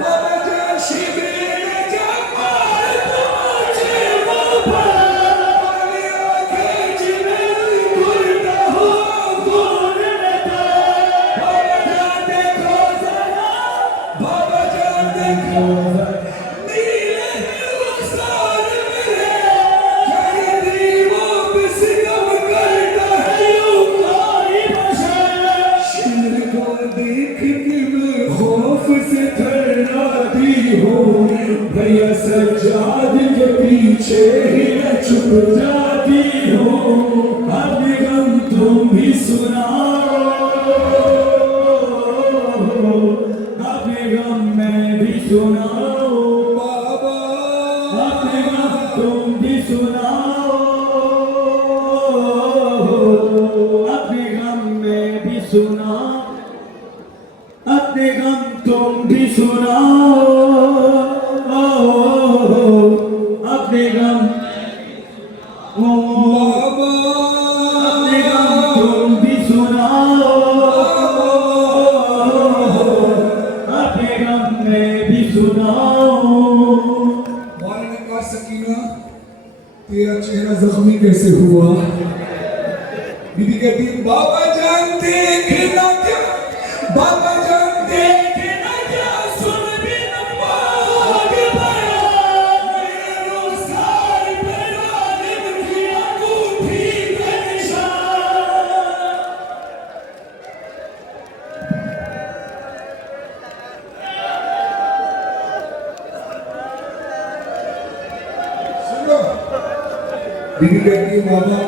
बाबा जान शिविर में जमाल पहुंचे वो पानी आके जिन्हें गुरता हो गुर लेता। बाबा जान देखो जरा, बाबा जान देखो नीले रुखसार मेरे, कहीं दीवों पे सितम करता है यूं कोई बशर। शिविर को देख के मैं खौफ से थर्राती हूँ, भैया सज्जाद के पीछे ही मैं छुप जाती हूँ। अपने गम तुम भी सुनाओ, अपने गम मैं भी सुनाओ बाबा, अपने गम तुम भी सुनाओ, अपने गम मैं भी सुनाओ, अपने गम तुम भी सुनाओ, अपने गम बाबा, अपने गम तुम भी सुनाओ, अपने गम मैं भी सुनाओ। मौला ने कहा सकीना तेरा चेहरा जख्मी कैसे हुआ? बीबी कहती है बाबा जान देखना क्या, बाबा जान देखना क्या, सुन भी न पाओगे बया, मेरे रुखसार पे जालिम की अंगूठी का निशान। सुनो, बीबी कहती है बाबा,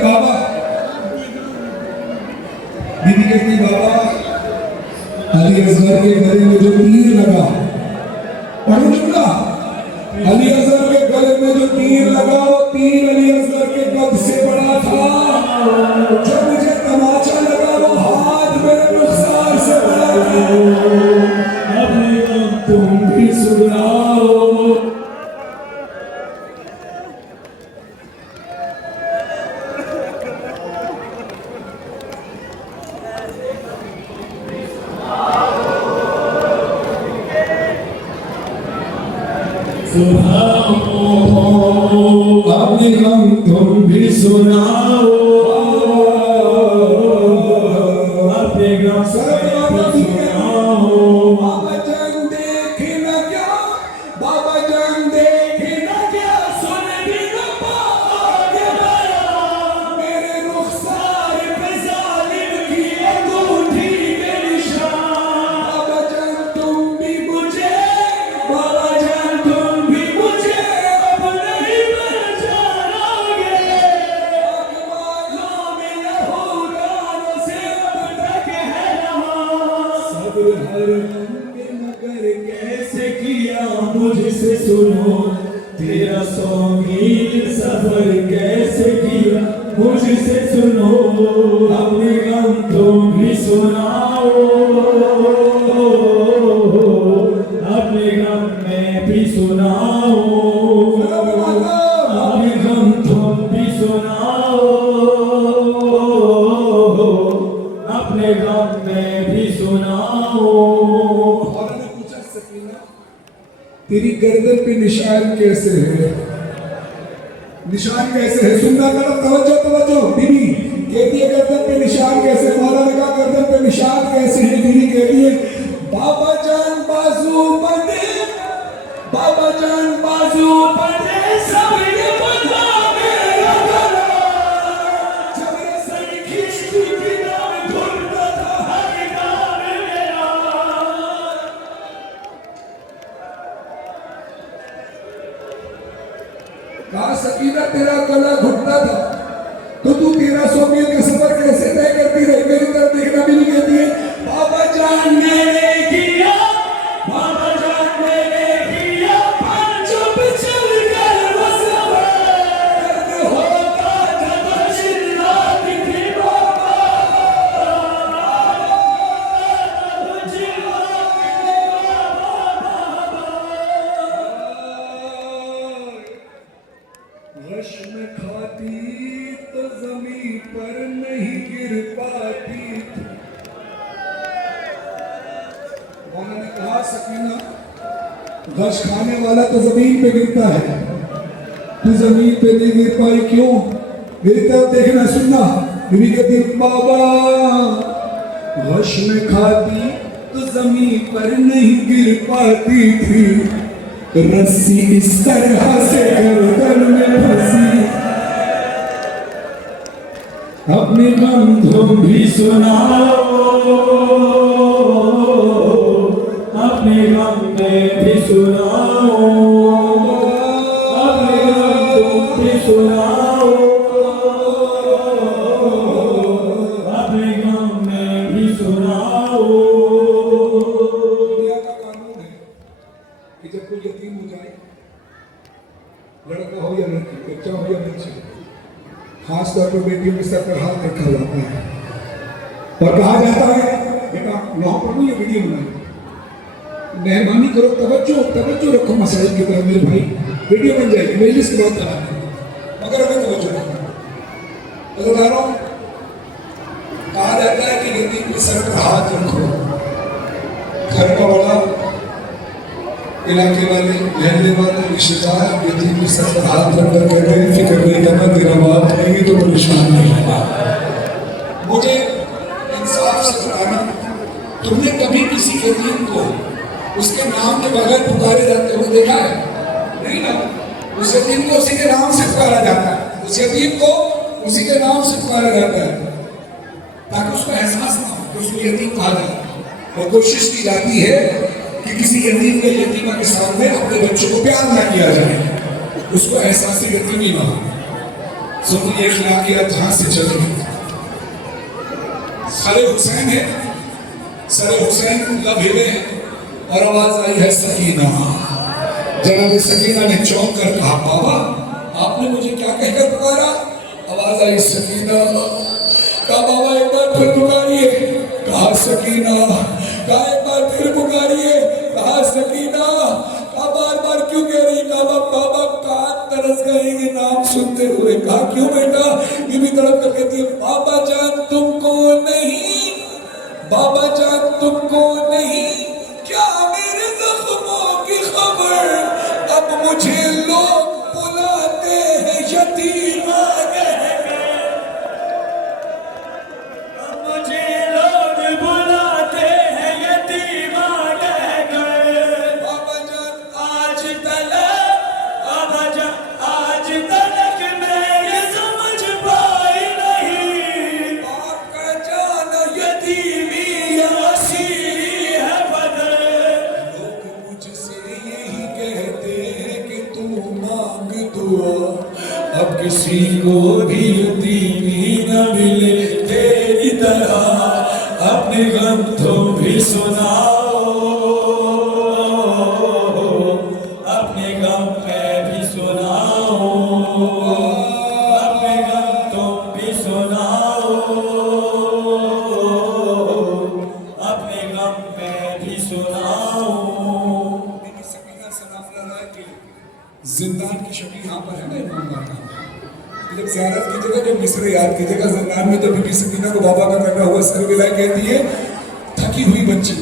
बाबा, बीबी कहती बाबा अली असगर के गले में जो तीर लगा, पढ़ो जुमला, अली असगर के गले में जो तीर लगा वो तीर अली असगर के कद से बड़ा था। जब मुझे तमाचा लगा वो हाथ मेरे रुखसार से बड़ा था। अपने गम तुम भी सुनाओ, अपने गम तुम भी सुनाओ, अपने गम सुनाओ। बाबा जान देखना क्या, बाबा जान देखना क्या, सुन भी न पाओगे बया, मेरे रुखसार पे जालिम की अंगूठी के निशान। बाबा जान तुम भी मुझे, बाबा जान तुम भी मुझे अब नहीं पहचानोगे, आसमानों में लहूगारों से अब तक है रहा। सब्र हर गम मगर कैसे किया मुझसे सुनो, तेरा 100 मील सफर कैसे किया मुझसे सुनो। अपने गम तुम भी सुनाओ, अपने गम मैं भी सुनाओ, अपने गम तुम भी सुनाओ, अपने गम मैं भी सुनाओ। और ने पूछा सकीना तेरी गर्दन पे निशान कैसे है, निशान कैसे है? सुनना करो, तवज्जो तवज्जो। बीबी कहती है गर्दन पे निशान कैसे? मौला ने कहा गर्दन पे निशान कैसे है? बीबी कहती है बाबा जान बाजू बंदे, बाबा जान बाजू बंदे, सब ये बंदा मेरा गला, जब ये सर खिंचती थी नाम ढूंढता था हर गान मेरा। कहा सकीना तेरा गला घुटता था तो तू 1300 मील का सफर कहा सकीना, गश खाने वाला तो जमीन पे गिरता है, तू जमीन पे नहीं गिर पाई क्यों? मेरी तरफ देखना, सुनना। बीवी कहती बाबा गश में खाती तो जमीन पर नहीं गिर पाती थी, रस्सी इस तरह से गर्दन में फंसी। अपने गम तुम भी सुनाओ, अपने गम में भी सुनाओ, अपने गम तुम भी सुनाओ, अपने गम में भी सुनाओ। दुनिया का कानून है कि जब कोई यतीम हो जाए, लड़का हो या लड़की, बच्चा हो या बच्ची, खास तौर पर बेटियों के सर पर हाथ रखा जाता है और कहा जाता है बेटा वहां पर ये वीडियो बनाओ, मेहरबानी करो, तवज्जो रखो मसाइल की तरफ मेरे भाई, वीडियो बन जाएगी, मजलिस की बात करा मगर हमें तवज्जो रखो। कहा जाता है कि यतीम के सर पर हाथ रखो, घर का बड़ा, इलाके वाले, महल्ले वाले, रिश्तेदार यतीम के सर पर हाथ रखकर कहते हैं फिक्र नहीं करना, तेरा बाप नहीं तो परेशान नहीं होगा। मुझे इंसाफ से बताना, तुमने कभी किसी यतीम को उसके नाम के बगैर पुकारे जाते हुए देखा है? नहीं ना। उस यतीम को उसी के नाम से पुकारा जाता है, उस यतीम को उसी के नाम से पुकारा जाता है ताकि उसको एहसास ना हो कि उसको यतीम कहा जाए। और कोशिश की जाती है कि किसी यतीम के यतीमा के सामने अपने बच्चों को प्यार ना किया जाए, उसको एहसास यतीमी ना हो। सुन ये अखलाकियात जहां से चल रही, सरे हुसैन है, सरे हुसैन लव हिले है और आवाज आई है सकीना। जनाब सकीना ने चौंक कर कहा बाबा आपने मुझे क्या कहकर पुकारा? आवाज आई सकीना। कहा बाबा एक बार फिर पुकारिए। कहा सकीना। कहा एक बार फिर पुकारिए। कहा सकीना। कहा बार बार क्यों कह रही? कहा बाबा कान तरस गए ये नाम सुनते हुए। कहा क्यों बेटा? ये भी तड़प कर कहती है बाबा जान तुमको नहीं, बाबा जान तुमको नहीं, क्या मेरे जख्मों की खबर? अब मुझे लोग बुलाते हैं यतीमा कहकर, अब मुझे लोग बुलाते हैं यतीमा कहकर। बाबा जान आज तलक, बाबा जान आज तलक मैं ये समझ पाई नहीं, आपका जाना यतीमी असीरी है बदल। लोग मुझसे यही कहते हैं कि तू मांग दुआ, अब किसी को भी यतीमी न मिले तेरी तरह। अपने गम तुम भी सुनाओ, अपने गम मैं भी सुनाओ, अपने गम तुम भी सुनाओ, अपने गम मैं भी सुनाओ। सकीना सलाम अल्लाह के जिंदान की शक्ल यहाँ पर है ना इमाम। जब ज़ियारत कीजिएगा, जब मिस्र याद कीजिएगा जिंदान में, तो बीबी सकीना को बाबा का करना हुआ सर मिलाए कहती है थकी हुई बच्ची,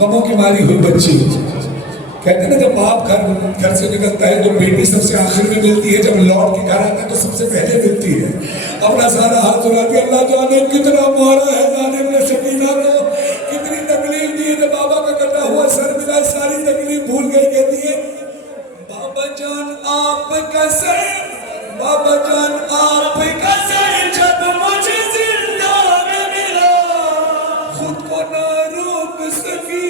गमों की मारी हुई बच्ची। कहते हैं ना जब बाप घर से निकलता है तो बेटी सबसे आखिर में मिलती है, जब लौट के घर आता है तो सबसे पहले मिलती है। अपना सारा हाथ सुनाती है, अल्लाह जाने कितना मारा है जालिम ने सकीना को, कितनी तकलीफ दी है। जब बाबा का करना हुआ सर मिलाए सारी तकलीफ भूल गई। कहती है बाबा जान आपका सर, बाबा जान आपका सर जब मुझे जिंदा में मिला, खुद को ना रोक सकी